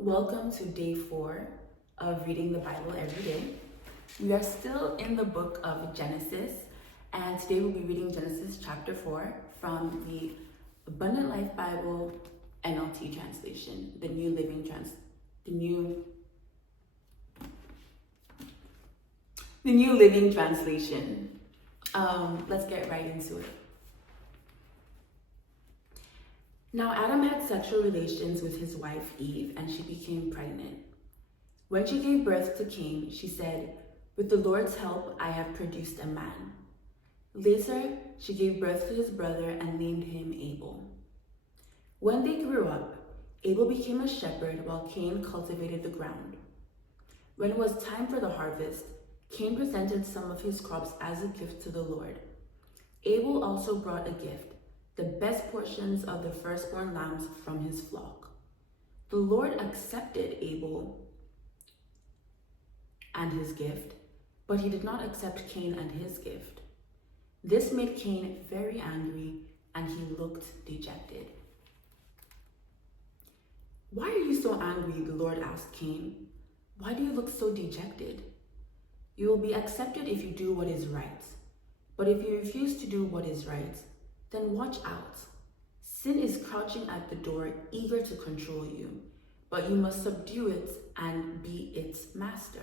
Welcome to day 4 of reading the Bible every day. We are still in the book of Genesis, and today we'll be reading Genesis chapter 4 from the Abundant Life Bible NLT translation, the New Living Translation. Let's get right into it. Now Adam had sexual relations with his wife Eve, and she became pregnant. When she gave birth to Cain, she said, "With the Lord's help, I have produced a man." Later, she gave birth to his brother and named him Abel. When they grew up, Abel became a shepherd while Cain cultivated the ground. When it was time for the harvest, Cain presented some of his crops as a gift to the Lord. Abel also brought a gift, the best portions of the firstborn lambs from his flock. The Lord accepted Abel and his gift, but he did not accept Cain and his gift. This made Cain very angry, and he looked dejected. "Why are you so angry?" the Lord asked Cain. "Why do you look so dejected? You will be accepted if you do what is right. But if you refuse to do what is right, then watch out. Sin is crouching at the door, eager to control you, but you must subdue it and be its master."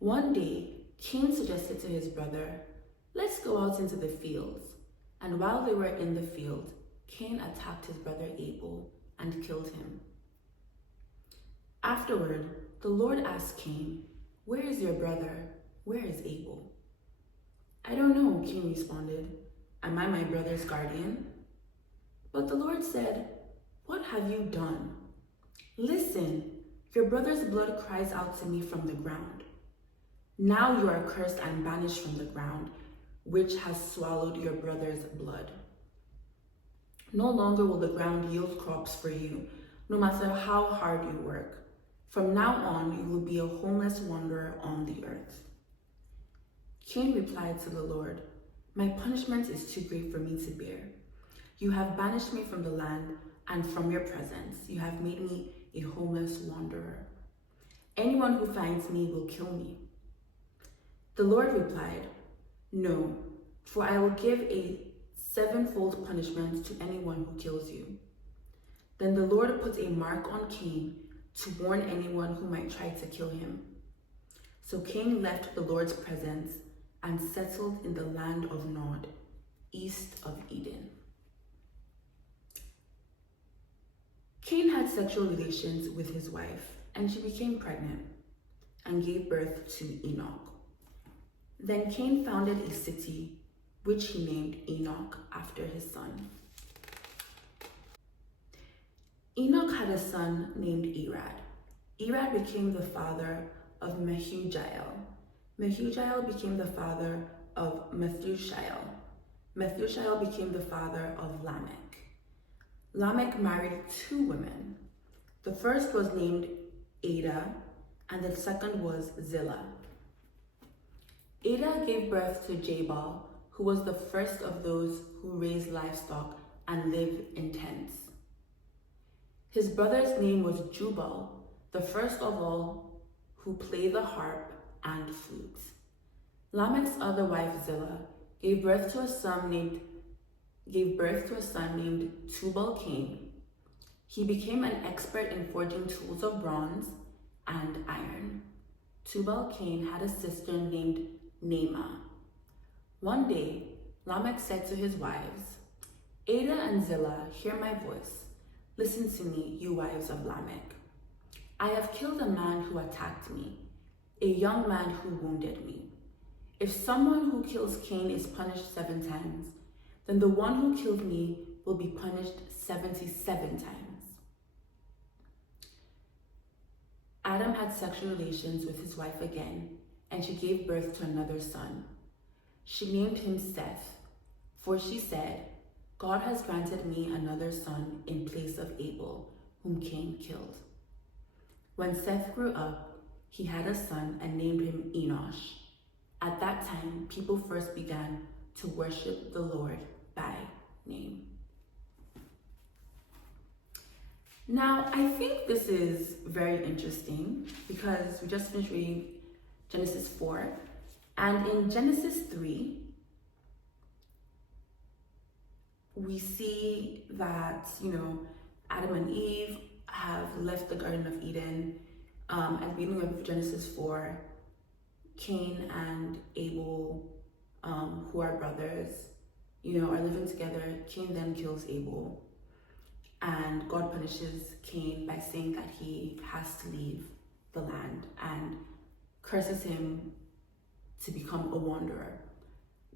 One day, Cain suggested to his brother, "Let's go out into the fields." And while they were in the field, Cain attacked his brother Abel and killed him. Afterward, the Lord asked Cain, "Where is your brother? Where is Abel?" "I don't know," Cain responded. "Am I my brother's guardian?" But the Lord said, "What have you done? Listen, your brother's blood cries out to me from the ground. Now you are cursed and banished from the ground, which has swallowed your brother's blood. No longer will the ground yield crops for you, no matter how hard you work. From now on, you will be a homeless wanderer on the earth." Cain replied to the Lord, "My punishment is too great for me to bear. You have banished me from the land, and from your presence, you have made me a homeless wanderer. Anyone who finds me will kill me." The Lord replied, "No, for I will give a 7-fold punishment to anyone who kills you." Then the Lord put a mark on Cain to warn anyone who might try to kill him. So Cain left the Lord's presence and settled in the land of Nod, east of Eden. Cain had sexual relations with his wife, and she became pregnant and gave birth to Enoch. Then Cain founded a city, which he named Enoch after his son. Enoch had a son named Irad. Irad became the father of Mehujael. Mehujael became the father of Methushael. Methushael became the father of Lamech. Lamech married 2 women. The first was named Ada, and the second was Zillah. Ada gave birth to Jabal, who was the first of those who raised livestock and lived in tents. His brother's name was Jubal, the first of all who played the harp and flute. Lamech's other wife Zillah gave birth to a son named Tubal-Cain. He became an expert in forging tools of bronze and iron. Tubal-Cain had a sister named Naamah. One day, Lamech said to his wives, "Ada and Zillah, hear my voice. Listen to me, you wives of Lamech. I have killed a man who attacked me, a young man who wounded me. If someone who kills Cain is punished 7 times, then the one who killed me will be punished 77 times." Adam had sexual relations with his wife again, and she gave birth to another son. She named him Seth, for she said, "God has granted me another son in place of Abel, whom Cain killed." When Seth grew up, he had a son and named him Enosh. At that time, people first began to worship the Lord by name. Now, I think this is very interesting because we just finished reading Genesis 4. And in Genesis 3, we see that, Adam and Eve have left the Garden of Eden. At the beginning of Genesis 4, Cain and Abel, who are brothers, are living together. Cain then kills Abel. And God punishes Cain by saying that he has to leave the land and curses him to become a wanderer,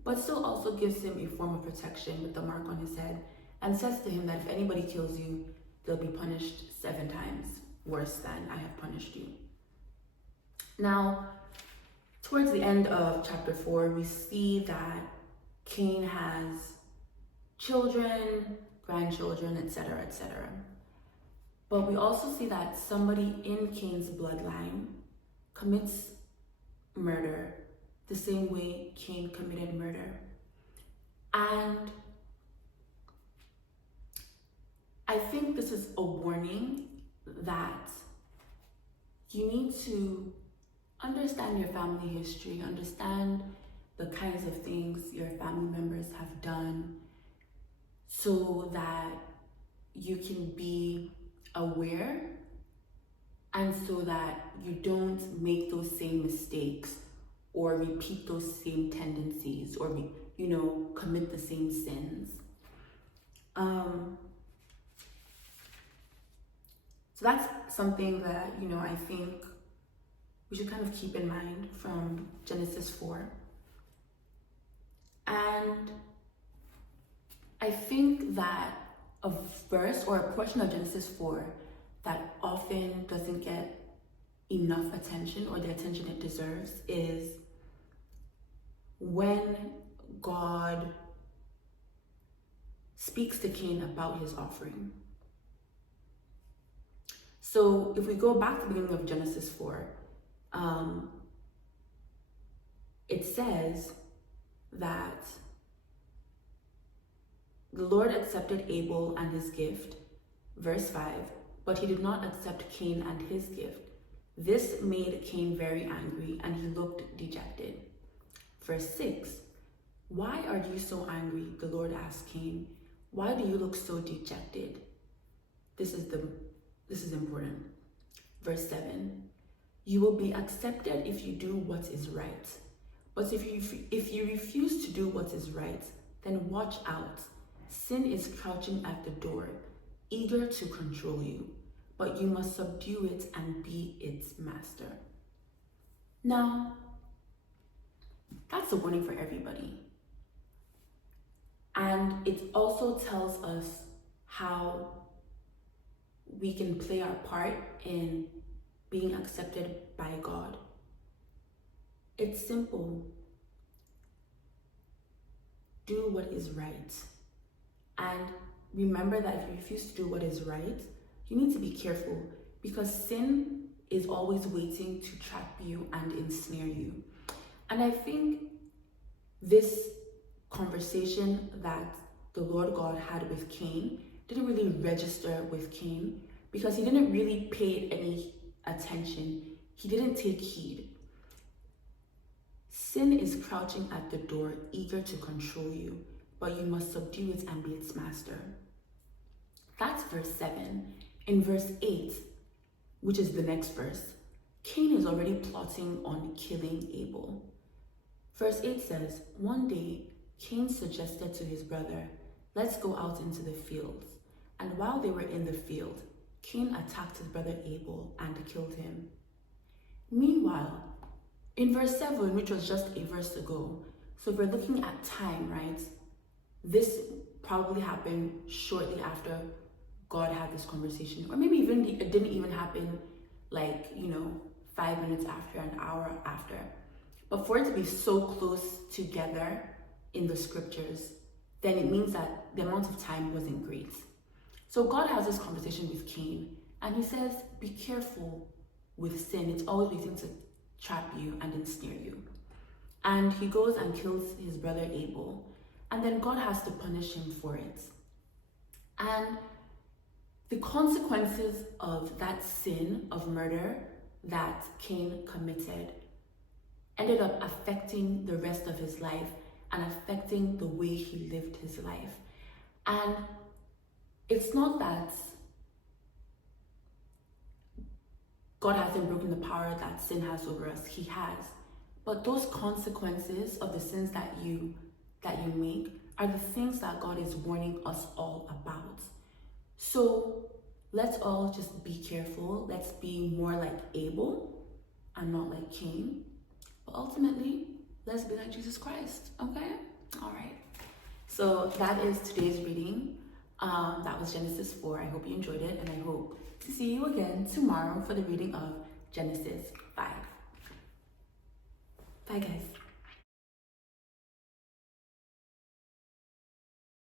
but still also gives him a form of protection with the mark on his head and says to him that if anybody kills you, they'll be punished 7 times worse than I have punished you. Now, towards the end of chapter 4, we see that Cain has children, grandchildren, etc., etc. But we also see that somebody in Cain's bloodline commits murder the same way Cain committed murder. And I think this is a warning that you need to understand your family history, understand the kinds of things your family members have done, so that you can be aware and so that you don't make those same mistakes or repeat those same tendencies or, commit the same sins. So that's something that, I think we should kind of keep in mind from Genesis 4. And I think that a verse or a portion of Genesis 4 that often doesn't get enough attention or the attention it deserves is when God speaks to Cain about his offering. So if we go back to the beginning of Genesis 4, it says that the Lord accepted Abel and his gift, verse 5, but he did not accept Cain and his gift. This made Cain very angry, and he looked dejected. Verse 6, why are you so angry? The Lord asked Cain. Why do you look so dejected? This is important. Verse 7, you will be accepted if you do what is right. But if you refuse to do what is right, then watch out. Sin is crouching at the door, eager to control you, but you must subdue it and be its master. Now, that's a warning for everybody. And it also tells us how we can play our part in being accepted by God. It's simple. Do what is right. And remember that if you refuse to do what is right, you need to be careful, because sin is always waiting to trap you and ensnare you. And I think this conversation that the Lord God had with Cain didn't really register with Cain, because he didn't really pay any attention. He didn't take heed. Sin is crouching at the door, eager to control you, but you must subdue it and be its master. That's verse 7. In verse 8, which is the next verse, Cain is already plotting on killing Abel. Verse 8 says, one day, Cain suggested to his brother, let's go out into the fields. And while they were in the field, Cain attacked his brother Abel and killed him. Meanwhile, in verse 7, which was just a verse ago, so if we're looking at time, right, this probably happened shortly after God had this conversation, or maybe even it didn't even happen 5 minutes after, an hour after. But for it to be so close together in the scriptures, then it means that the amount of time wasn't great. So God has this conversation with Cain, and he says, be careful with sin. It's always waiting to trap you and ensnare you. And he goes and kills his brother Abel, and then God has to punish him for it. And the consequences of that sin of murder that Cain committed ended up affecting the rest of his life and affecting the way he lived his life. And it's not that God hasn't broken the power that sin has over us. He has. But those consequences of the sins that you make are the things that God is warning us all about. So let's all just be careful. Let's be more like Abel and not like Cain. But ultimately, let's be like Jesus Christ, okay? All right. So that is today's reading. That was Genesis 4. I hope you enjoyed it, and I hope to see you again tomorrow for the reading of Genesis 5. Bye, guys.